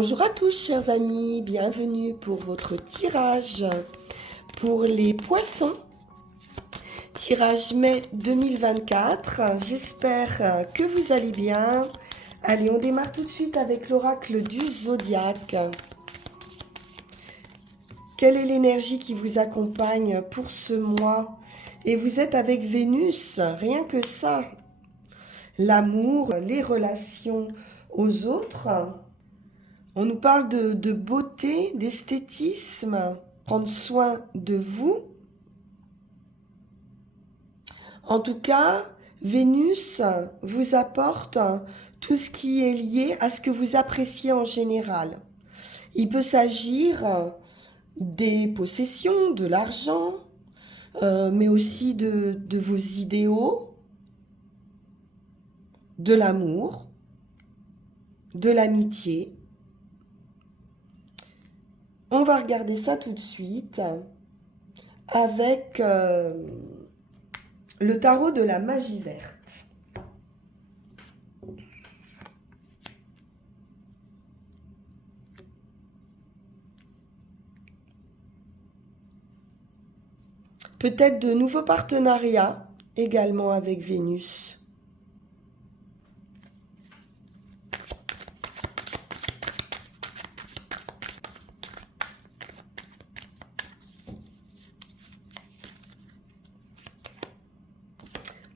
Bonjour à tous chers amis, bienvenue pour votre tirage pour les poissons. Tirage mai 2024, j'espère que vous allez bien. Allez, on démarre tout de suite avec l'oracle du zodiaque. Quelle est l'énergie qui vous accompagne pour ce mois? Et vous êtes avec Vénus, rien que ça. L'amour, les relations aux autres. On nous parle de beauté, d'esthétisme, prendre soin de vous. En tout cas, Vénus vous apporte tout ce qui est lié à ce que vous appréciez en général. Il peut s'agir des possessions, de l'argent, mais aussi de vos idéaux, de l'amour, de l'amitié. On va regarder ça tout de suite avec le tarot de la magie verte. Peut-être de nouveaux partenariats également avec Vénus.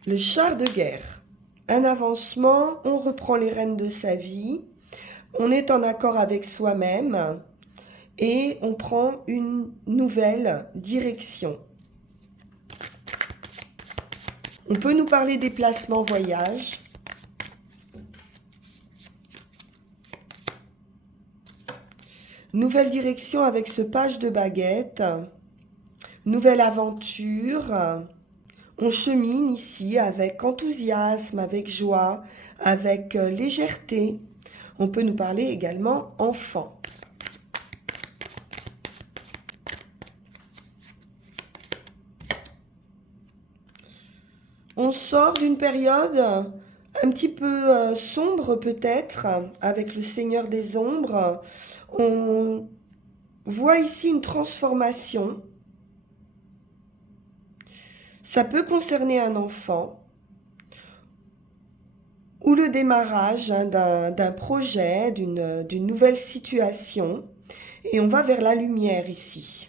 Le char de guerre. Un avancement, on reprend les rênes de sa vie, on est en accord avec soi-même et on prend une nouvelle direction. On peut nous parler des placements voyage. Nouvelle direction avec ce page de baguette. Nouvelle aventure. On chemine ici avec enthousiasme, avec joie, avec légèreté. On peut nous parler également enfant. On sort d'une période un petit peu sombre peut-être, avec le Seigneur des Ombres. On voit ici une transformation. Ça peut concerner un enfant ou le démarrage d'un projet, d'une nouvelle situation. Et on va vers la lumière ici.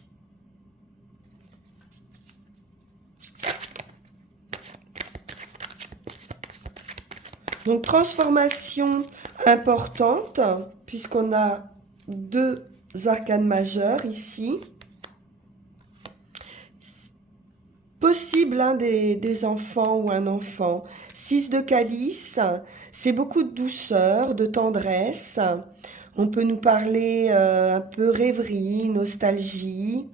Donc transformation importante puisqu'on a deux arcanes majeures ici. Possible des enfants ou un enfant. 6 de calice, c'est beaucoup de douceur, de tendresse. On peut nous parler un peu rêverie, nostalgie.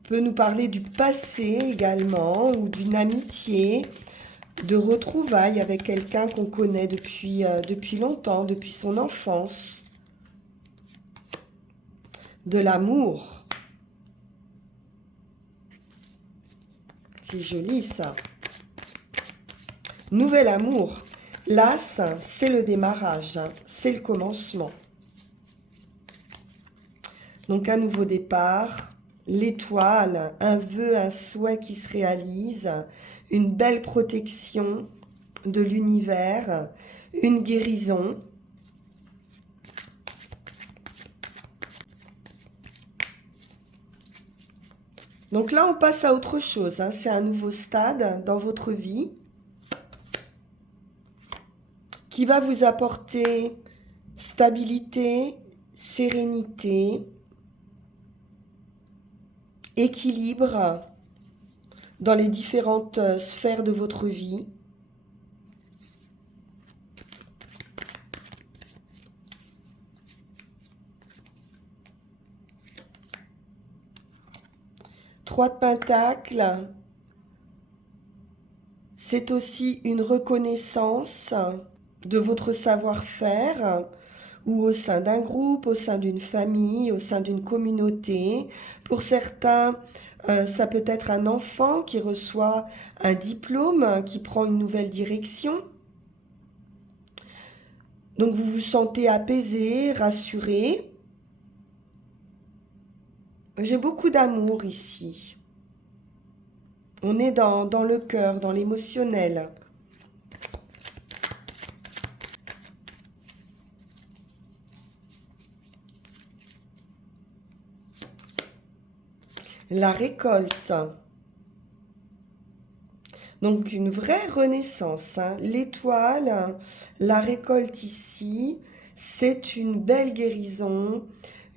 On peut nous parler du passé également ou d'une amitié, de retrouvailles avec quelqu'un qu'on connaît depuis longtemps, depuis son enfance. De l'amour. C'est joli ça. Nouvel amour. L'as, c'est le démarrage, c'est le commencement. Donc un nouveau départ, l'étoile, un vœu, un souhait qui se réalise, une belle protection de l'univers, une guérison. Donc là, on passe à autre chose. C'est un nouveau stade dans votre vie qui va vous apporter stabilité, sérénité, équilibre dans les différentes sphères de votre vie. Trois de pentacles, c'est aussi une reconnaissance de votre savoir-faire ou au sein d'un groupe, au sein d'une famille, au sein d'une communauté. Pour certains, ça peut être un enfant qui reçoit un diplôme, qui prend une nouvelle direction. Donc vous vous sentez apaisé, rassuré. J'ai beaucoup d'amour ici. On est dans le cœur, dans l'émotionnel. La récolte. Donc une vraie renaissance, hein. L'étoile, la récolte ici, c'est une belle guérison,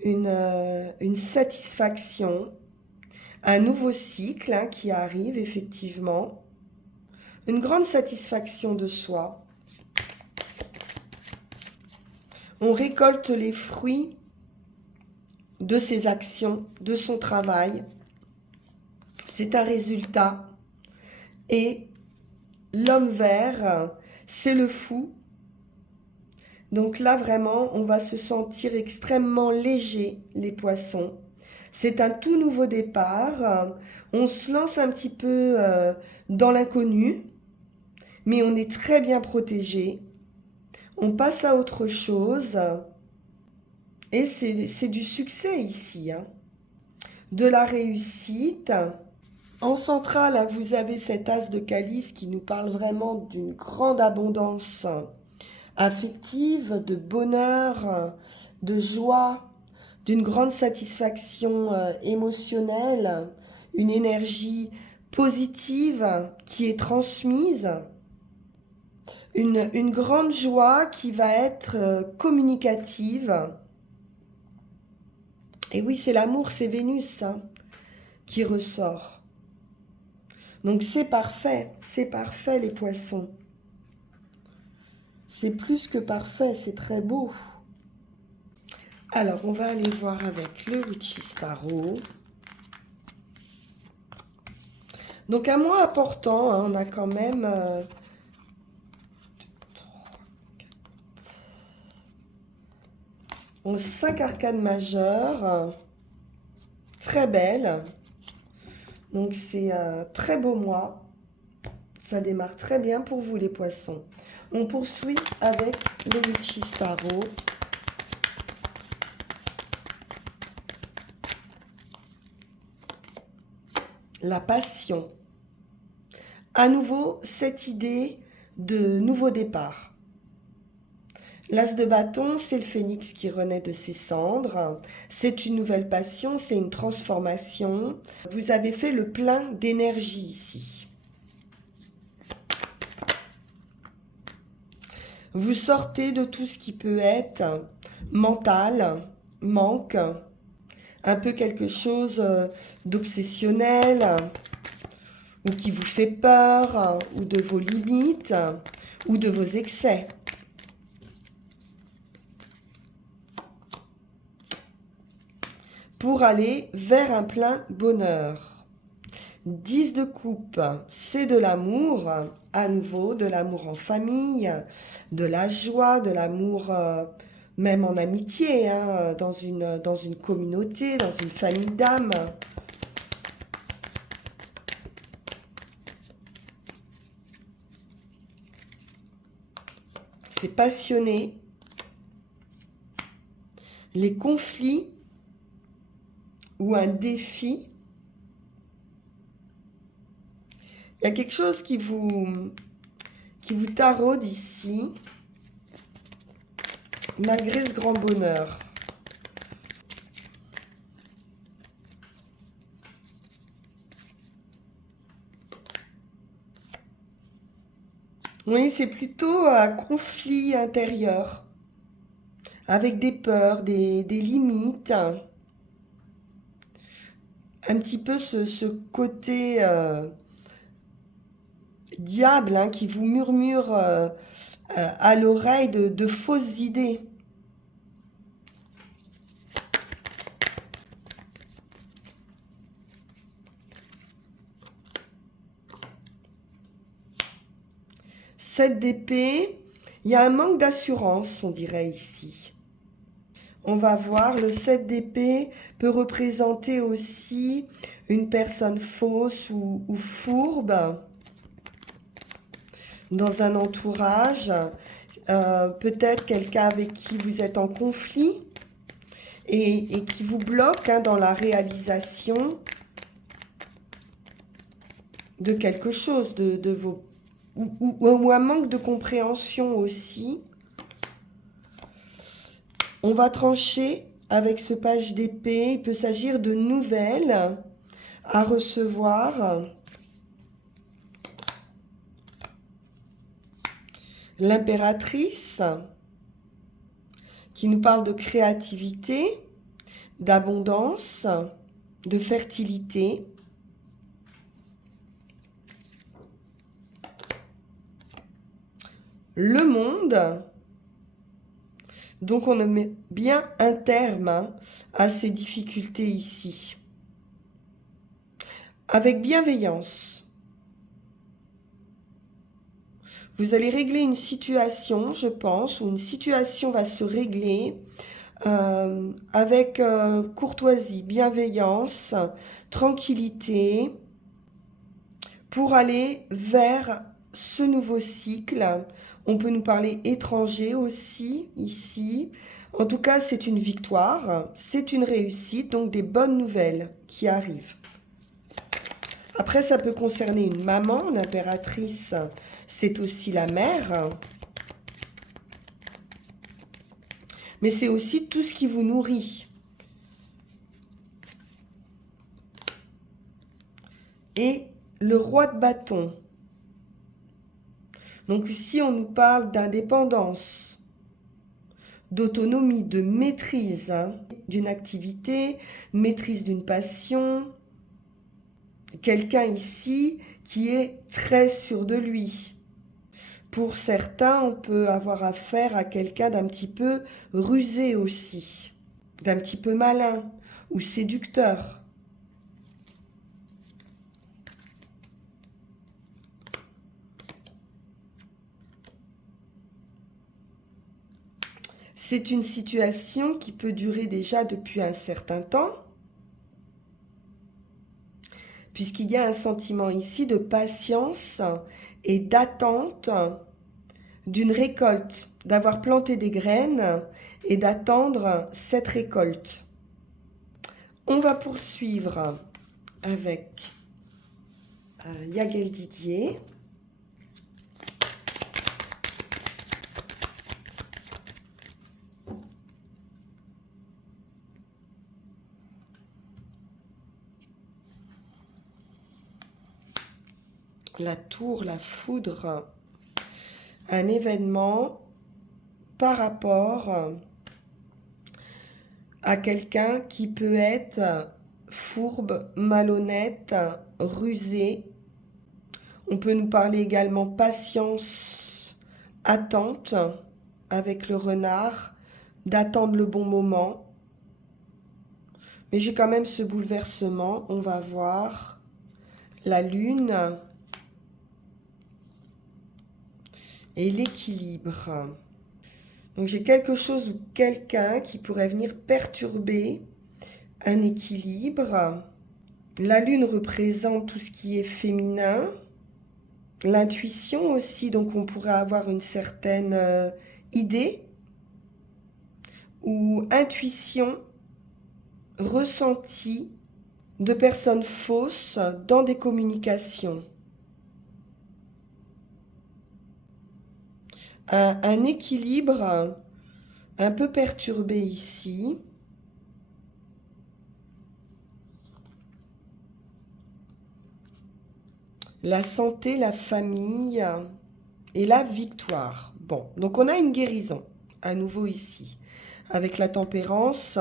une satisfaction, un nouveau cycle hein, qui arrive effectivement, une grande satisfaction de soi. On récolte les fruits de ses actions, de son travail. C'est un résultat. Et l'homme vert, c'est le fou. Donc là, vraiment, on va se sentir extrêmement léger, les poissons. C'est un tout nouveau départ. On se lance un petit peu dans l'inconnu, mais on est très bien protégé. On passe à autre chose. Et c'est du succès ici, hein. De la réussite. En centrale, hein, vous avez cet as de calice qui nous parle vraiment d'une grande abondance affective, de bonheur, de joie, d'une grande satisfaction émotionnelle, une énergie positive qui est transmise, une grande joie qui va être communicative. Et oui, c'est l'amour, c'est Vénus hein, qui ressort. Donc c'est parfait les poissons. C'est plus que parfait, c'est très beau. Alors, on va aller voir avec le Witch's Tarot. Donc, un mois important, hein, on a quand même 5 arcanes majeures, très belles. Donc, c'est un très beau mois. Ça démarre très bien pour vous, les poissons. On poursuit avec le Witch's Tarot. La passion. À nouveau, cette idée de nouveau départ. L'as de bâton, c'est le phénix qui renaît de ses cendres. C'est une nouvelle passion, c'est une transformation. Vous avez fait le plein d'énergie ici. Vous sortez de tout ce qui peut être mental, manque, un peu quelque chose d'obsessionnel, ou qui vous fait peur, ou de vos limites, ou de vos excès. Pour aller vers un plein bonheur. 10 de coupe, c'est de l'amour, à nouveau, de l'amour en famille, de la joie, de l'amour même en amitié, hein, dans une communauté, dans une famille d'âmes. C'est passionné. Les conflits ou un défi. Il y a quelque chose qui vous taraude ici, malgré ce grand bonheur. Oui, c'est plutôt un conflit intérieur, avec des peurs, des limites. Un petit peu ce côté diable hein, qui vous murmure à l'oreille de fausses idées. Sept d'épée, il y a un manque d'assurance, on dirait ici. On va voir, le 7 d'épée peut représenter aussi une personne fausse ou fourbe dans un entourage. peut-être quelqu'un avec qui vous êtes en conflit et qui vous bloque hein, dans la réalisation de quelque chose, de vos, ou un manque de compréhension aussi. On va trancher avec ce page d'épée. Il peut s'agir de nouvelles à recevoir. L'impératrice qui nous parle de créativité, d'abondance, de fertilité. Le monde. Donc on met bien un terme hein, à ces difficultés ici. Avec bienveillance. Vous allez régler une situation, je pense, ou une situation va se régler avec courtoisie, bienveillance, tranquillité, pour aller vers ce nouveau cycle. On peut nous parler étranger aussi, ici. En tout cas, c'est une victoire, c'est une réussite, donc des bonnes nouvelles qui arrivent. Après, ça peut concerner une maman, l'impératrice, c'est aussi la mère. Mais c'est aussi tout ce qui vous nourrit. Et le roi de bâton. Donc ici, on nous parle d'indépendance, d'autonomie, de maîtrise hein, d'une activité, maîtrise d'une passion. Quelqu'un ici qui est très sûr de lui. Pour certains, on peut avoir affaire à quelqu'un d'un petit peu rusé aussi, d'un petit peu malin ou séducteur. C'est une situation qui peut durer déjà depuis un certain temps, puisqu'il y a un sentiment ici de patience et d'attente d'une récolte, d'avoir planté des graines et d'attendre cette récolte. On va poursuivre avec Yagel Didier. La tour, la foudre, un événement par rapport à quelqu'un qui peut être fourbe, malhonnête, rusé. On peut nous parler également patience, attente avec le renard, d'attendre le bon moment. Mais j'ai quand même ce bouleversement, on va voir la lune et l'équilibre. Donc j'ai quelque chose ou quelqu'un qui pourrait venir perturber un équilibre. La lune représente tout ce qui est féminin, l'intuition aussi, donc on pourrait avoir une certaine idée ou intuition ressentie de personnes fausses dans des communications. Un équilibre un peu perturbé ici. La santé, la famille et la victoire. Bon, donc on a une guérison à nouveau ici, avec la tempérance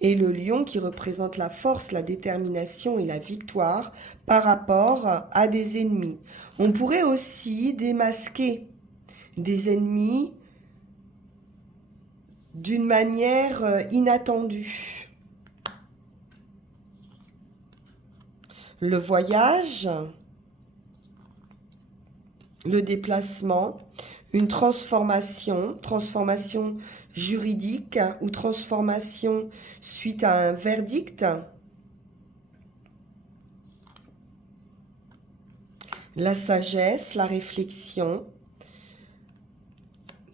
et le lion qui représente la force, la détermination et la victoire par rapport à des ennemis. On pourrait aussi démasquer des ennemis d'une manière inattendue. Le voyage, le déplacement, une transformation juridique ou transformation suite à un verdict. La sagesse, la réflexion,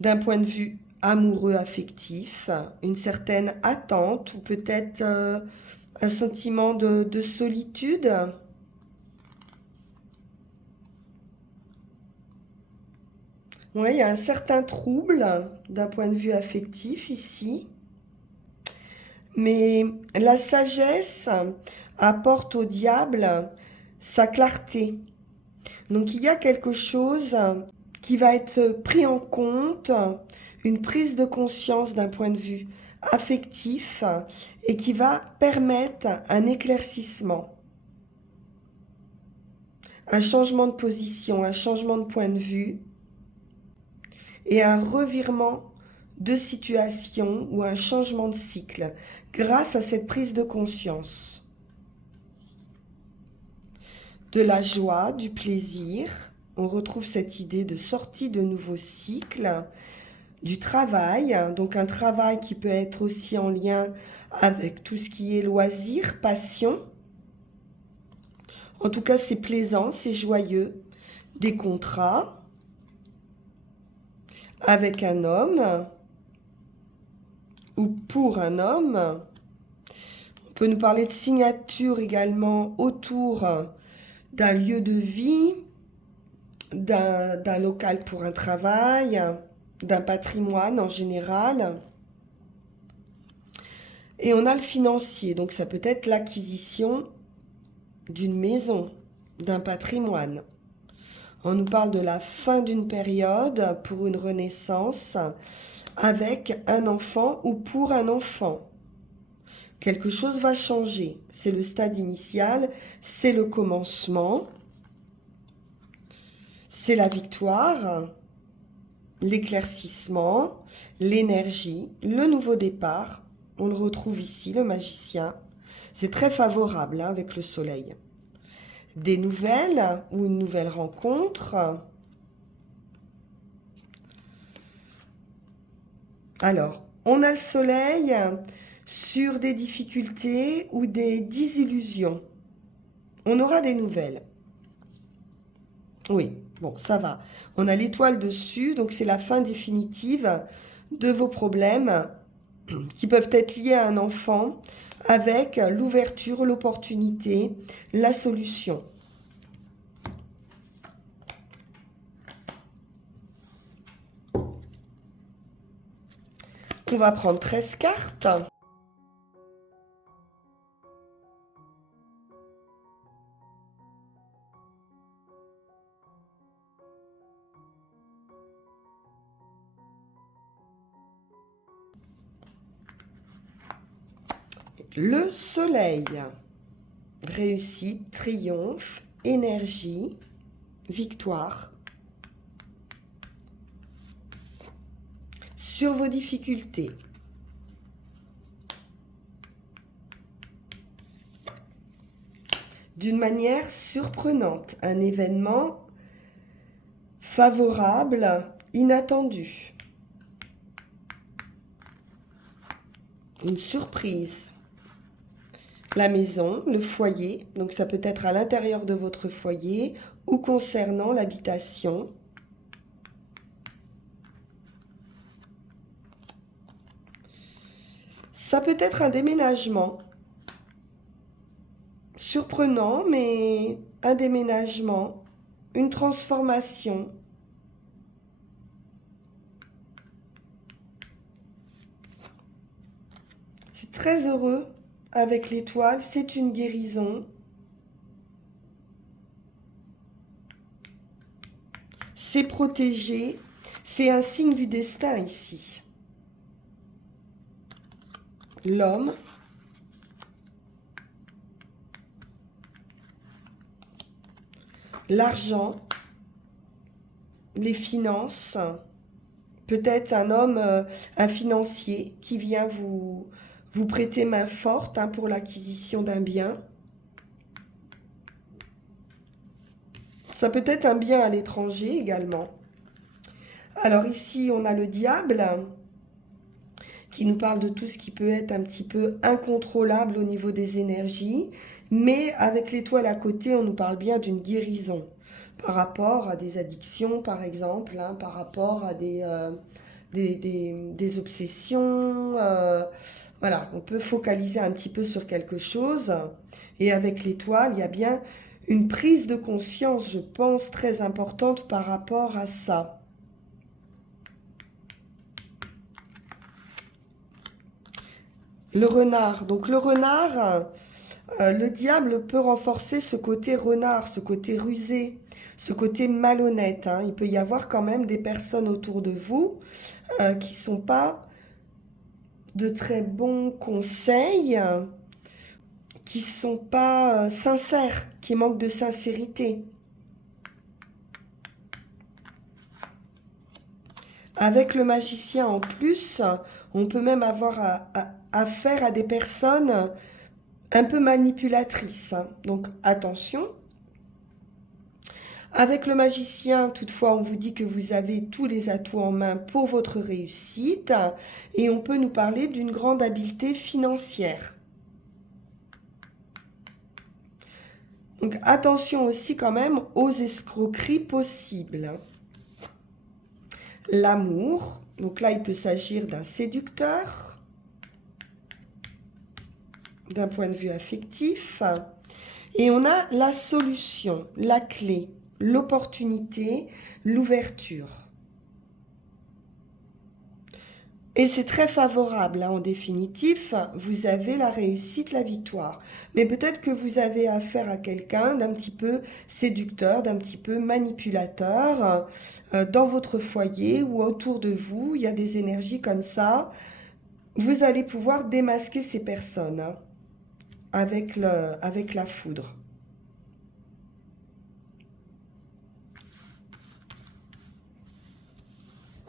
d'un point de vue amoureux, affectif, une certaine attente ou peut-être un sentiment de solitude. Oui, il y a un certain trouble d'un point de vue affectif ici, mais la sagesse apporte au diable sa clarté. Donc il y a quelque chose qui va être pris en compte, une prise de conscience d'un point de vue affectif et qui va permettre un éclaircissement, un changement de position, un changement de point de vue et un revirement de situation ou un changement de cycle grâce à cette prise de conscience. De la joie, du plaisir, on retrouve cette idée de sortie de nouveaux cycles, du travail, donc un travail qui peut être aussi en lien avec tout ce qui est loisir, passion. En tout cas, c'est plaisant, c'est joyeux. Des contrats avec un homme ou pour un homme. On peut nous parler de signature également autour d'un lieu de vie, d'un local pour un travail, d'un patrimoine en général. Et on a le financier, donc ça peut être l'acquisition d'une maison, d'un patrimoine. On nous parle de la fin d'une période pour une renaissance avec un enfant ou pour un enfant. Quelque chose va changer. C'est le stade initial, c'est le commencement, c'est la victoire, l'éclaircissement, l'énergie, le nouveau départ. On le retrouve ici, le magicien. C'est très favorable avec le soleil. Des nouvelles ou une nouvelle rencontre. Alors, on a le soleil sur des difficultés ou des désillusions. On aura des nouvelles. Oui, bon, ça va. On a l'étoile dessus, donc c'est la fin définitive de vos problèmes qui peuvent être liés à un enfant avec l'ouverture, l'opportunité, la solution. On va prendre 13 cartes. Le soleil. Réussite, triomphe, énergie, victoire. Sur vos difficultés. D'une manière surprenante, un événement favorable, inattendu. Une surprise. La maison, le foyer, donc ça peut être à l'intérieur de votre foyer ou concernant l'habitation. Ça peut être un déménagement. Surprenant, mais un déménagement, une transformation. C'est très heureux avec l'étoile, c'est une guérison. C'est protégé, c'est un signe du destin ici. L'homme. L'argent, les finances, peut-être un homme, un financier qui vient vous prêter main forte pour l'acquisition d'un bien. Ça peut être un bien à l'étranger également. Alors ici, on a le diable qui nous parle de tout ce qui peut être un petit peu incontrôlable au niveau des énergies. Mais avec l'étoile à côté, on nous parle bien d'une guérison par rapport à des addictions, par exemple, par rapport des obsessions. Voilà, on peut focaliser un petit peu sur quelque chose. Et avec l'étoile, il y a bien une prise de conscience, je pense, très importante par rapport à ça. Le renard. Donc le renard, le diable peut renforcer ce côté renard, ce côté rusé, ce côté malhonnête, hein. Il peut y avoir quand même des personnes autour de vous qui ne sont pas de très bons conseils, qui ne sont pas sincères, qui manquent de sincérité. Avec le magicien en plus, on peut même avoir affaire à des personnes un peu manipulatrices, hein. Donc attention. Avec le magicien, toutefois, on vous dit que vous avez tous les atouts en main pour votre réussite et on peut nous parler d'une grande habileté financière. Donc attention aussi quand même aux escroqueries possibles. L'amour, donc là il peut s'agir d'un séducteur, d'un point de vue affectif. Et on a la solution, la clé, l'opportunité, l'ouverture. Et c'est très favorable, hein, en définitif, vous avez la réussite, la victoire. Mais peut-être que vous avez affaire à quelqu'un d'un petit peu séducteur, d'un petit peu manipulateur dans votre foyer ou autour de vous. Il y a des énergies comme ça. Vous allez pouvoir démasquer ces personnes, hein, avec la foudre.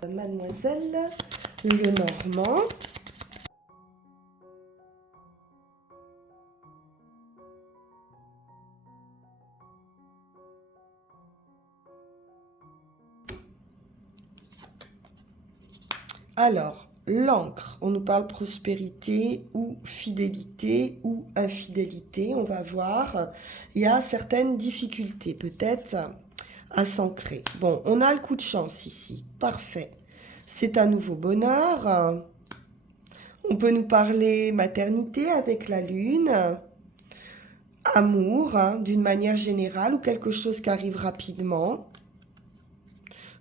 Mademoiselle Lenormand. Alors, l'encre, on nous parle prospérité ou fidélité ou infidélité, on va voir. Il y a certaines difficultés peut-être à s'ancrer. Bon, on a le coup de chance ici, parfait. C'est un nouveau bonheur. On peut nous parler maternité avec la lune, amour, hein, d'une manière générale ou quelque chose qui arrive rapidement.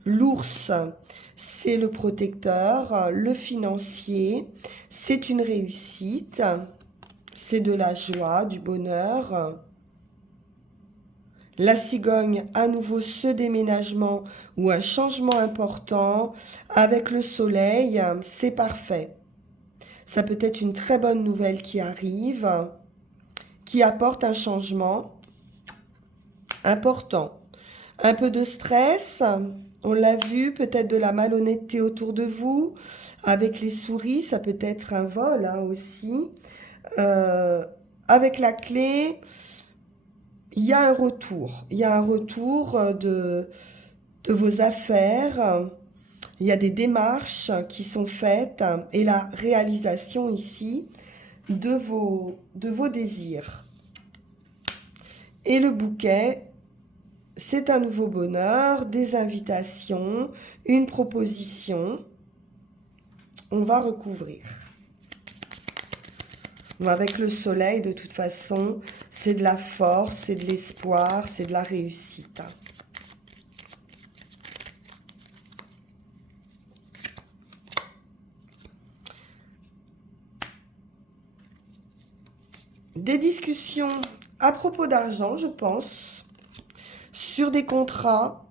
L'ours, c'est le protecteur, le financier, c'est une réussite, c'est de la joie, du bonheur. La cigogne, à nouveau ce déménagement ou un changement important avec le soleil, c'est parfait. Ça peut être une très bonne nouvelle qui arrive, qui apporte un changement important. Un peu de stress, on l'a vu, peut-être de la malhonnêteté autour de vous. Avec les souris, ça peut être un vol, hein, aussi. Avec la clé, il y a un retour. Il y a un retour de vos affaires. Il y a des démarches qui sont faites et la réalisation ici de vos désirs. Et le bouquet, c'est un nouveau bonheur, des invitations, une proposition. On va recouvrir. Avec le soleil, de toute façon, c'est de la force, c'est de l'espoir, c'est de la réussite. Des discussions à propos d'argent, je pense, sur des contrats,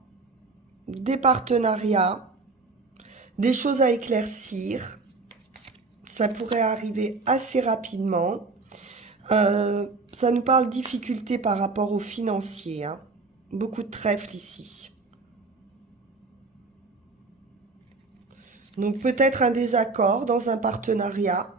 des partenariats, des choses à éclaircir. Ça pourrait arriver assez rapidement. Ça nous parle difficulté par rapport aux financiers, hein. Beaucoup de trèfle ici. Donc peut-être un désaccord dans un partenariat.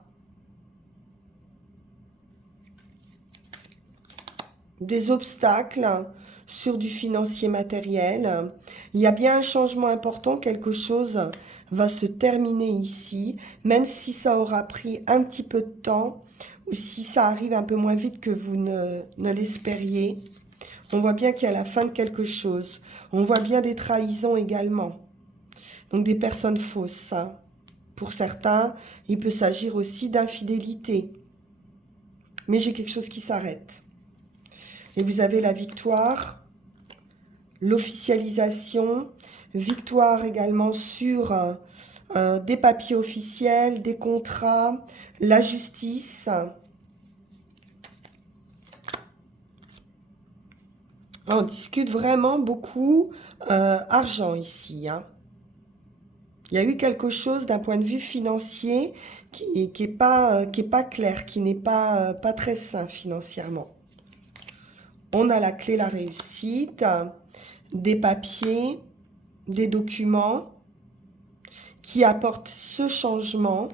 Des obstacles sur du financier matériel. Il y a bien un changement important, quelque chose va se terminer ici, même si ça aura pris un petit peu de temps, ou si ça arrive un peu moins vite que vous ne l'espériez. On voit bien qu'il y a la fin de quelque chose. On voit bien des trahisons également. Donc des personnes fausses, hein. Pour certains, il peut s'agir aussi d'infidélité. Mais j'ai quelque chose qui s'arrête. Et vous avez la victoire, l'officialisation, victoire également sur des papiers officiels, des contrats, la justice. On discute vraiment beaucoup argent ici, hein. Il y a eu quelque chose d'un point de vue financier qui est pas clair, qui n'est pas très sain financièrement. On a la clé, la réussite, des papiers, des documents qui apportent ce changement.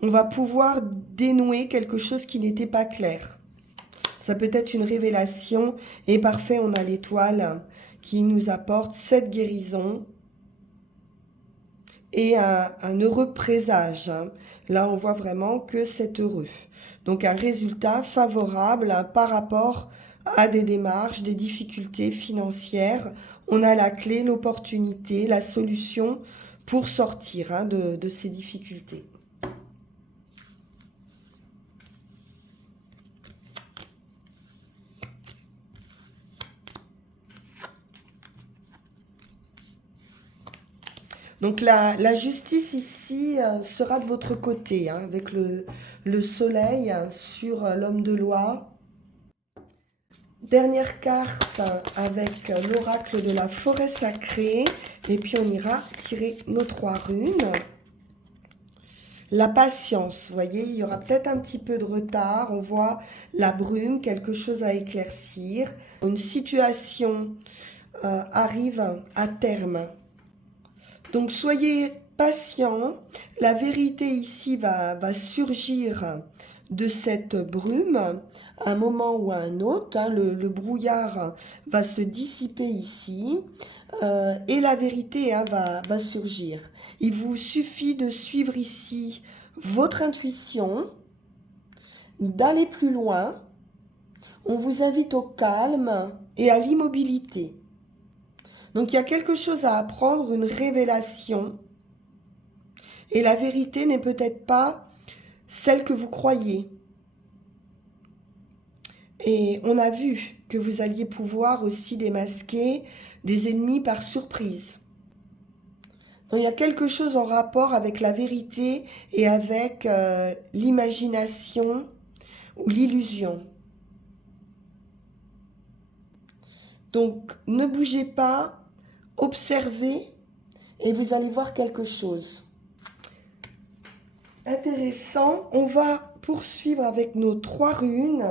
On va pouvoir dénouer quelque chose qui n'était pas clair. Ça peut être une révélation. Et parfait, on a l'étoile qui nous apporte cette guérison et un heureux présage. Là, on voit vraiment que c'est heureux. Donc, un résultat favorable par rapport à des démarches, des difficultés financières. On a la clé, l'opportunité, la solution pour sortir de ces difficultés. Donc la justice ici sera de votre côté, hein, avec le soleil sur l'homme de loi. Dernière carte avec l'oracle de la forêt sacrée. Et puis on ira tirer nos 3 runes. La patience, vous voyez, il y aura peut-être un petit peu de retard. On voit la brume, quelque chose à éclaircir. Une situation arrive à terme. Donc soyez patient, la vérité ici va surgir de cette brume, à un moment ou à un autre, hein, le brouillard va se dissiper ici et la vérité va surgir. Il vous suffit de suivre ici votre intuition, d'aller plus loin. On vous invite au calme et à l'immobilité. Donc il y a quelque chose à apprendre, une révélation. Et la vérité n'est peut-être pas celle que vous croyez. Et on a vu que vous alliez pouvoir aussi démasquer des ennemis par surprise. Donc il y a quelque chose en rapport avec la vérité et avec l'imagination ou l'illusion. Donc ne bougez pas, observez et vous allez voir quelque chose. Intéressant, on va poursuivre avec nos 3 runes.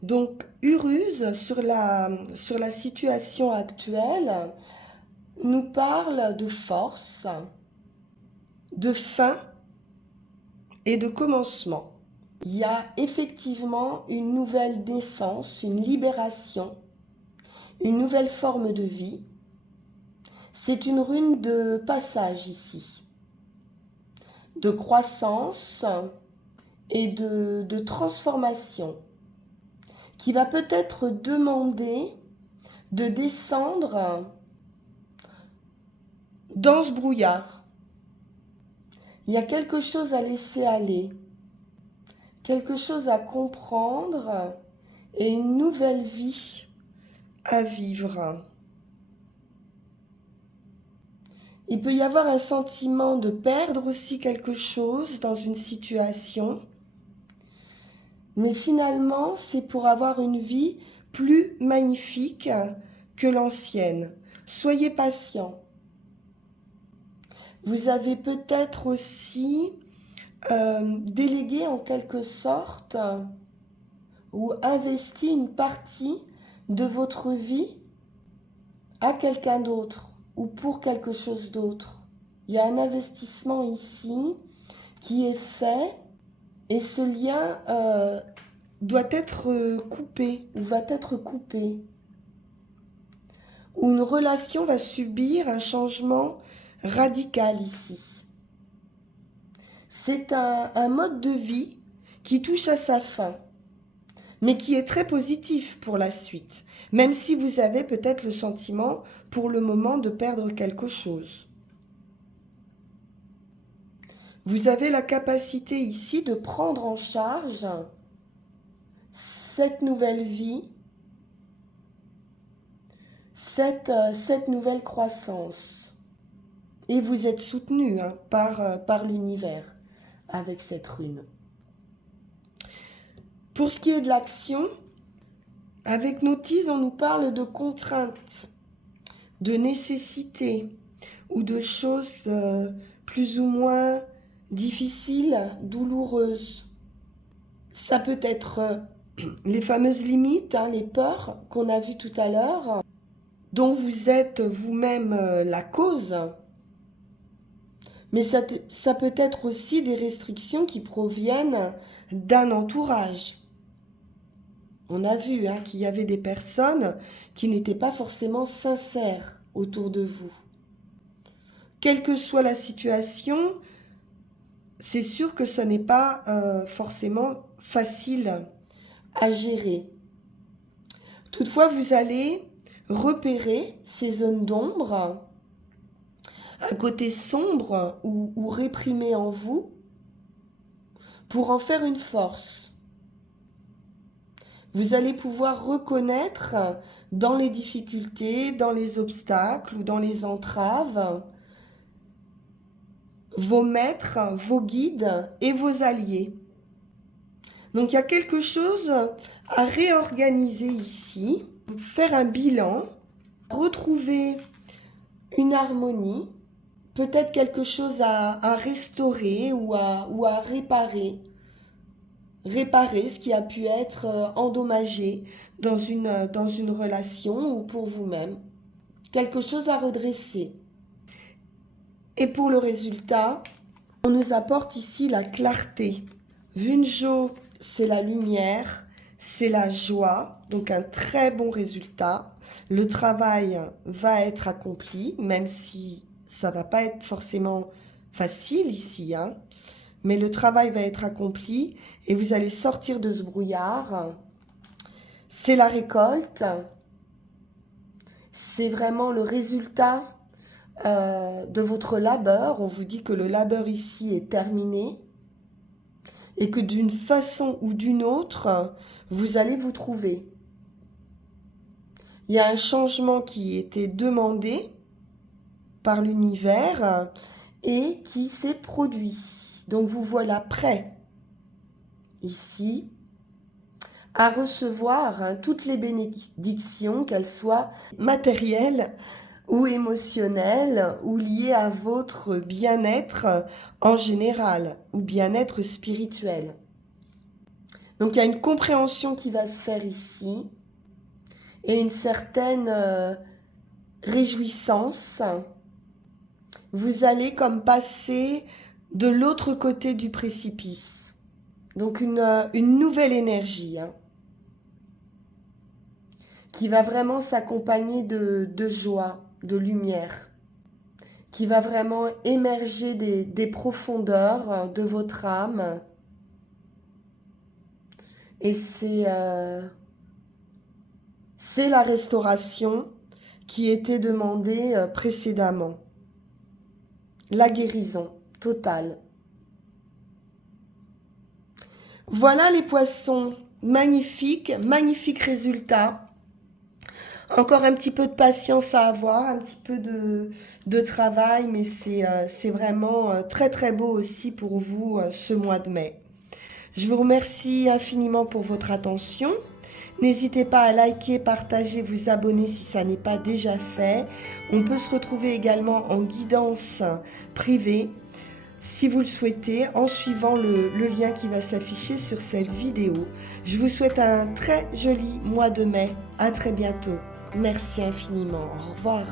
Donc, Uruz, sur la situation actuelle, nous parle de force, de fin et de commencement. Il y a effectivement une nouvelle naissance, une libération, une nouvelle forme de vie. C'est une rune de passage ici, de croissance et de transformation, qui va peut-être demander de descendre dans ce brouillard. Il y a quelque chose à laisser aller, quelque chose à comprendre et une nouvelle vie à vivre. Il peut y avoir un sentiment de perdre aussi quelque chose dans une situation, mais finalement, c'est pour avoir une vie plus magnifique que l'ancienne. Soyez patient. Vous avez peut-être aussi délégué en quelque sorte ou investi une partie de votre vie à quelqu'un d'autre ou pour quelque chose d'autre. Il y a un investissement ici qui est fait Et ce lien doit être coupé ou va être coupé. Ou une relation va subir un changement radical ici. C'est un mode de vie qui touche à sa fin, mais qui est très positif pour la suite, même si vous avez peut-être le sentiment pour le moment de perdre quelque chose. Vous avez la capacité ici de prendre en charge cette nouvelle vie, cette nouvelle croissance. Et vous êtes soutenu par l'univers avec cette rune. Pour ce qui est de l'action, avec Notice, on nous parle de contraintes, de nécessités ou de choses plus ou moins difficiles, douloureuses. Ça peut être les fameuses limites, les peurs qu'on a vues tout à l'heure, dont vous êtes vous-même la cause. Mais ça peut être aussi des restrictions qui proviennent d'un entourage. On a vu qu'il y avait des personnes qui n'étaient pas forcément sincères autour de vous. Quelle que soit la situation, c'est sûr que ce n'est pas forcément facile à gérer. Toutefois, vous allez repérer ces zones d'ombre, un côté sombre ou réprimé en vous, pour en faire une force. Vous allez pouvoir reconnaître dans les difficultés, dans les obstacles ou dans les entraves, vos maîtres, vos guides et vos alliés. Donc il y a quelque chose à réorganiser ici, faire un bilan, retrouver une harmonie, peut-être quelque chose à restaurer ou à réparer. Réparer ce qui a pu être endommagé dans une relation ou pour vous-même. Quelque chose à redresser. Et pour le résultat, on nous apporte ici la clarté. Vunjo, c'est la lumière, c'est la joie, donc un très bon résultat. Le travail va être accompli, même si ça ne va pas être forcément facile ici, mais le travail va être accompli et vous allez sortir de ce brouillard. C'est la récolte, c'est vraiment le résultat de votre labeur. On vous dit que le labeur ici est terminé et que d'une façon ou d'une autre, vous allez vous trouver. Il y a un changement qui était demandé par l'univers et qui s'est produit. Donc vous voilà prêt ici à recevoir toutes les bénédictions, qu'elles soient matérielles ou émotionnelles ou liées à votre bien-être en général ou bien-être spirituel. Donc il y a une compréhension qui va se faire ici et une certaine réjouissance. Vous allez comme passer de l'autre côté du précipice. Donc une nouvelle énergie qui va vraiment s'accompagner de joie, de lumière, qui va vraiment émerger des profondeurs de votre âme. Et c'est la restauration qui était demandée précédemment. La guérison totale. Voilà les poissons, magnifiques, magnifiques résultats. Encore un petit peu de patience à avoir, un petit peu de travail, mais c'est vraiment très très beau aussi pour vous ce mois de mai. Je vous remercie infiniment pour votre attention. N'hésitez pas à liker, partager, vous abonner si ça n'est pas déjà fait. On peut se retrouver également en guidance privée, si vous le souhaitez, en suivant le lien qui va s'afficher sur cette vidéo. Je vous souhaite un très joli mois de mai. À très bientôt. Merci infiniment. Au revoir.